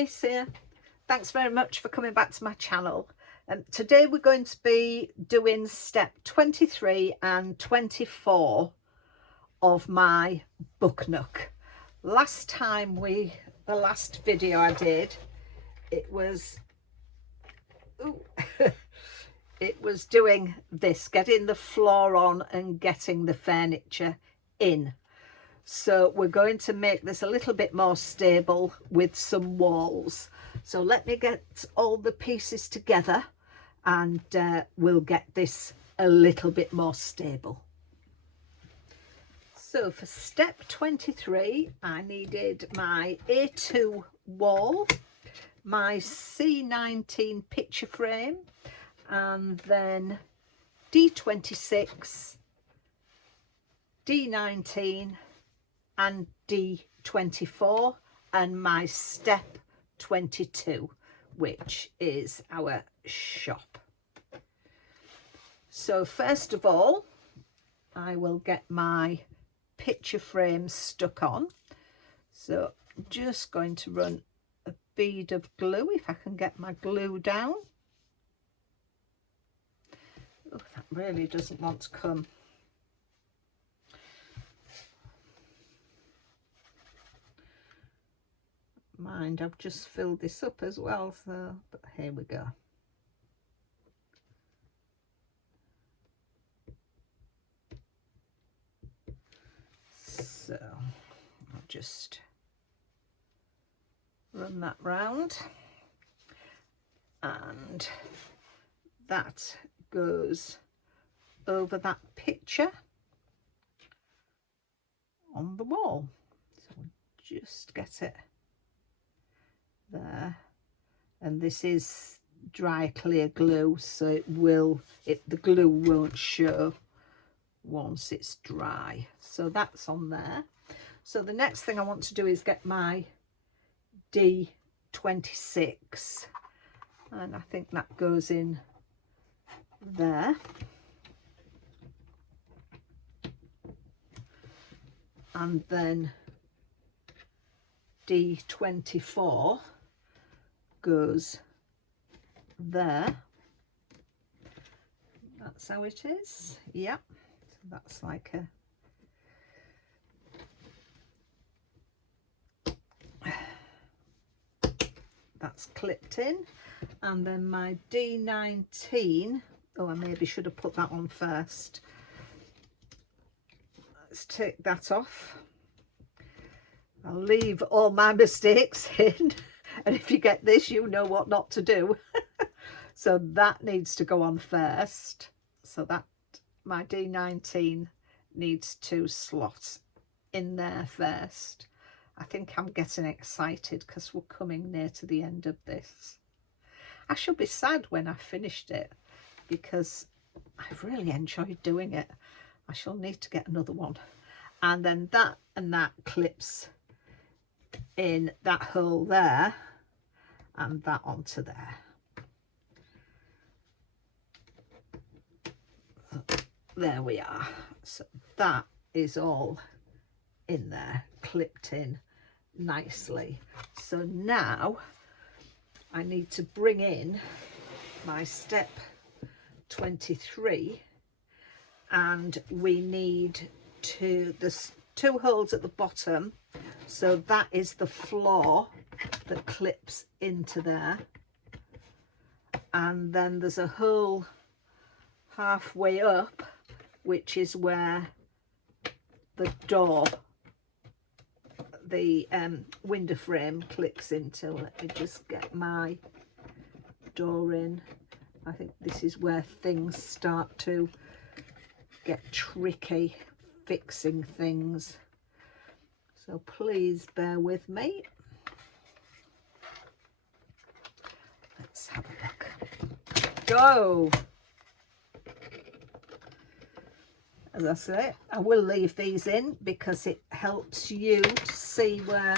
Denise here. Thanks very much for coming back to my channel. Today we're going to be doing step 23 and 24 of my Book-Nook. The last video I did, it was it was doing this, getting the floor on and getting the furniture in. So we're going to make this a little bit more stable with some walls. So let me get all the pieces together and we'll get this a little bit more stable. So for step 23, I needed my A2 wall, my C19 picture frame, and then D26, D19 and D24, and my step 22, which is our shop. So first of all, I will get my picture frame stuck on. So I'm just going to run a bead of glue, if I can get my glue down. Oh, that really doesn't want to come. Mind, I've just filled this up as well, so but here we go. So I'll just run that round, and that goes over that picture on the wall. So we'll just get it there, and this is dry clear glue, so the glue won't show once it's dry. So that's on there. So the next thing I want to do is get my D26, and I think that goes in there. And then D24 goes there. That's how it is. Yeah, so that's like that's clipped in. And then my D19, oh, I maybe should have put that on first. Let's take that off. I'll leave all my mistakes in, and if you get this, you know what not to do. So that needs to go on first. So that my D19 needs to slot in there first. I think I'm getting excited because we're coming near to the end of this. I shall be sad when I finished it because I've really enjoyed doing it. I shall need to get another one. And then that and that clips in that hole there, and that onto there. There we are. So that is all in there, clipped in nicely. So now I need to bring in my step 23, and we need there's two holes at the bottom, so that is the floor that clips into there, and then there's a hole halfway up, which is where the door, the window frame clicks into. Let me just get my door in. I think this is where things start to get tricky, fixing things, so please bear with me. Let's have a look. Go. As I say, I will leave these in because it helps you to see where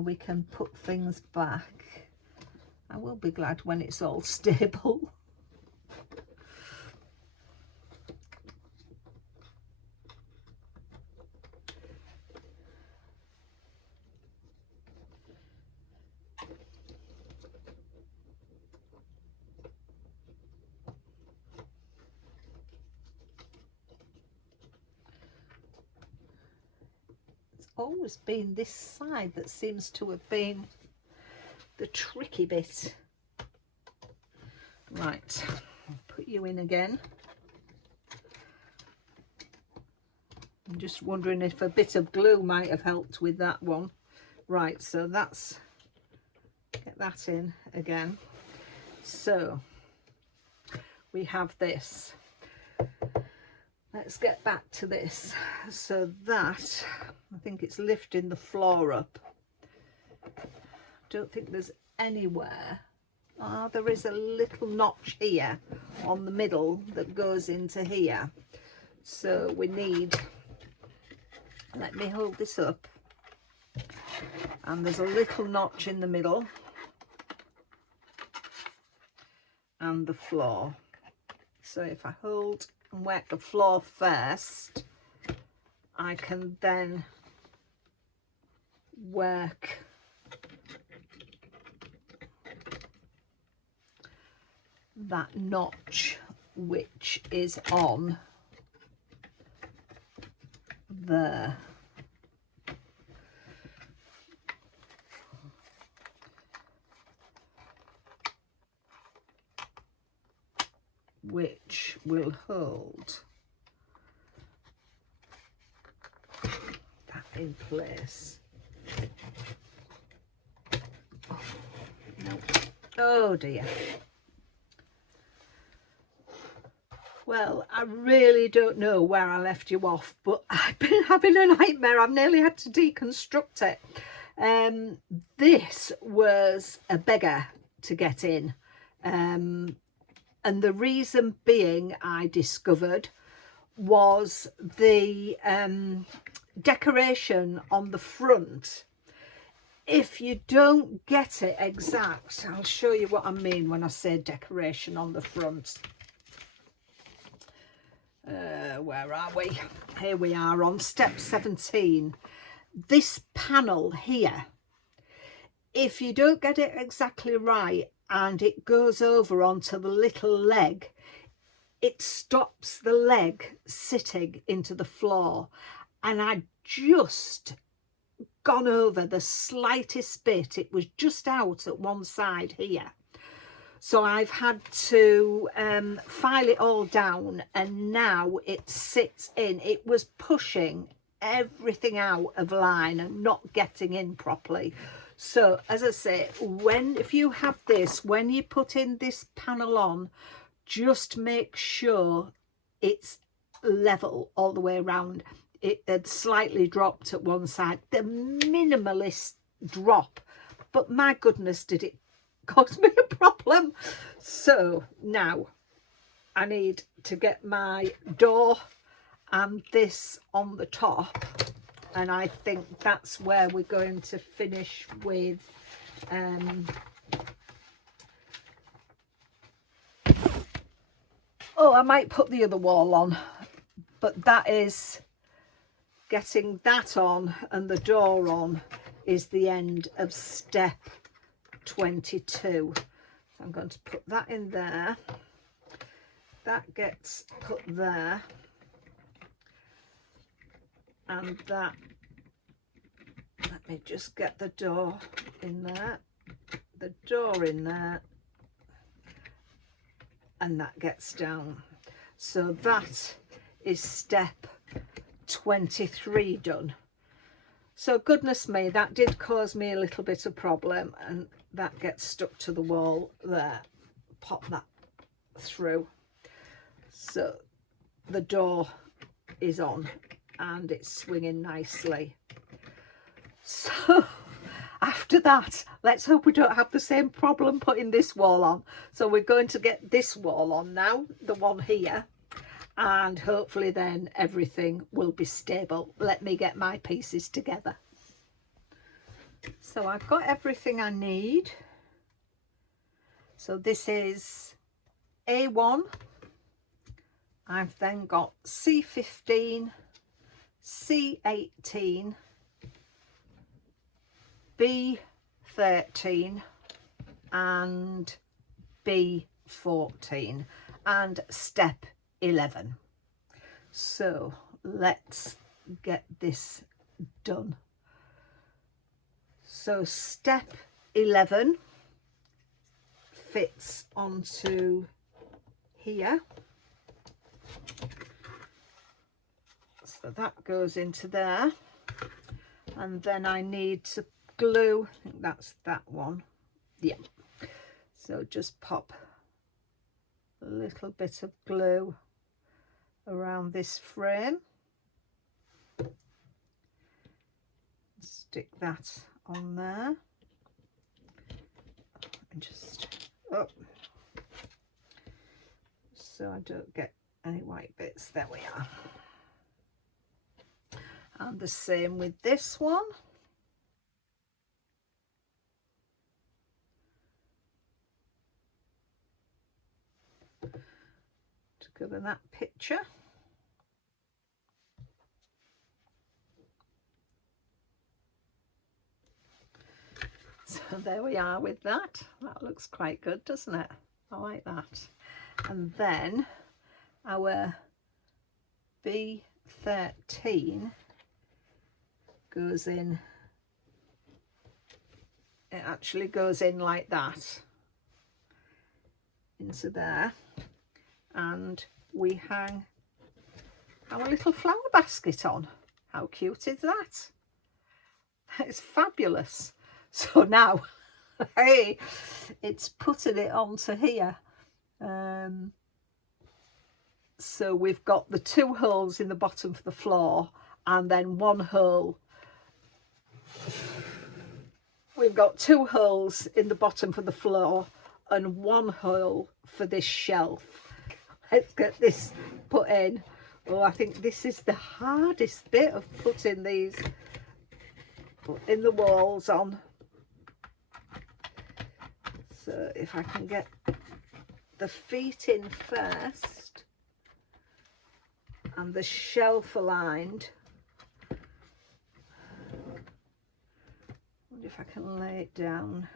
we can put things back. I will be glad when it's all stable. always been this side that seems to have been the tricky bit. Right, I'll put you in again. I'm just wondering if a bit of glue might have helped with that one. Right, so that's, get that in again. So we have this. Let's get back to this. So that, I think it's lifting the floor up. Don't think there's anywhere. Ah, there is a little notch here on the middle that goes into here. So we need, let me hold this up. And there's a little notch in the middle. And the floor. So if I hold and work the floor first, I can then work that notch which is on there. Which will hold that in place. Oh, no. Oh dear. Well, I really don't know where I left you off, but I've been having a nightmare. I've nearly had to deconstruct it. This was a beggar to get in. And the reason being, I discovered, was the decoration on the front. If you don't get it exact, I'll show you what I mean when I say decoration on the front. Where are we? Here we are on step 17. This panel here, if you don't get it exactly right and it goes over onto the little leg, it stops the leg sitting into the floor. And I just gone over the slightest bit. It was just out at one side here. So I've had to file it all down, and now it sits in. It was pushing everything out of line and not getting in properly. So as I say, if you have this, when you put in this panel on, just make sure it's level all the way around. It had slightly dropped at one side, the minimalist drop, but my goodness, did it cause me a problem. So now I need to get my door and this on the top, and I think that's where we're going to finish with oh, I might put the other wall on, but that is getting that on and the door on is the end of step 22. So I'm going to put that in there. That gets put there, and that, let me just get the door in there, the door in there, and that gets down. So that is step 23 done. So goodness me, that did cause me a little bit of problem, and that gets stuck to the wall there. Pop that through. So the door is on and it's swinging nicely. So after that, let's hope we don't have the same problem putting this wall on. So we're going to get this wall on now, the one here, and hopefully then everything will be stable. Let me get my pieces together. So I've got everything I need. So this is A1. I've then got C15, C18, B13 and B14 and step 11. So let's get this done. So step 11 fits onto here. So that goes into there. And then I need to glue, I think that's that one. Yeah. So just pop a little bit of glue around this frame. Stick that on there. And just up. So I don't get any white bits. There we are. And the same with this one. To cover that picture. So there we are with that. That looks quite good, doesn't it? I like that. And then our B13 goes in. It actually goes in like that into there, and we hang our little flower basket on. How cute is that? It's fabulous. So now hey, it's putting it onto here. So we've got the 2 holes in the bottom for the floor, and then 1 hole. We've got 2 holes in the bottom for the floor and 1 hole for this shelf. Let's get this put in. Oh, I think this is the hardest bit of putting these in the walls on. So if I can get the feet in first and the shelf aligned. Wonder if I can lay it down,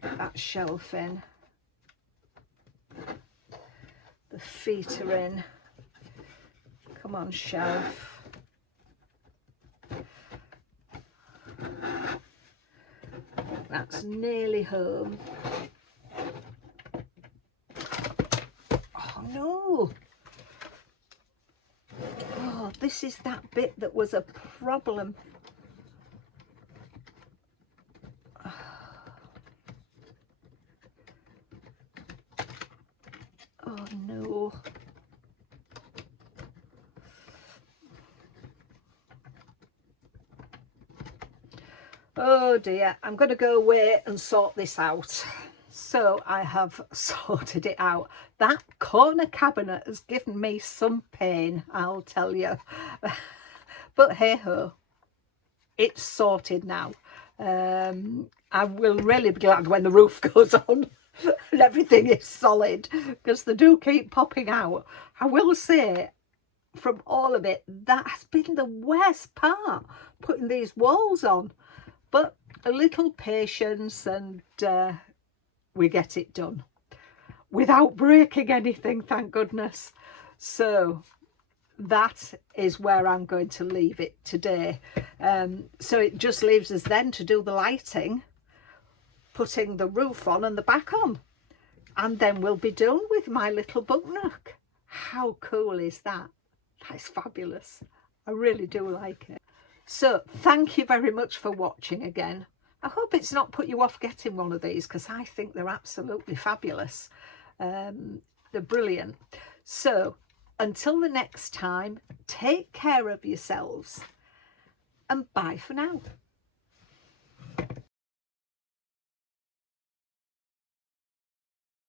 get that shelf in. The feet are in. Come on, shelf. That's nearly home. Oh no! Oh, this is that bit that was a problem. Oh no. Oh dear, I'm going to go away and sort this out. So I have sorted it out. That corner cabinet has given me some pain, I'll tell you. But hey ho, it's sorted now. I will really be glad when the roof goes on and everything is solid, because they do keep popping out. I will say, from all of it, that has been the worst part, putting these walls on. But a little patience and we get it done without breaking anything, thank goodness. So that is where I'm going to leave it today. So it just leaves us then to do the lighting, putting the roof on and the back on, and then we'll be done with my little Book-Nook. How cool is that? That's fabulous. I really do like it. So thank you very much for watching again. I hope it's not put you off getting one of these, because I think they're absolutely fabulous. They're brilliant. So until the next time, take care of yourselves and bye for now.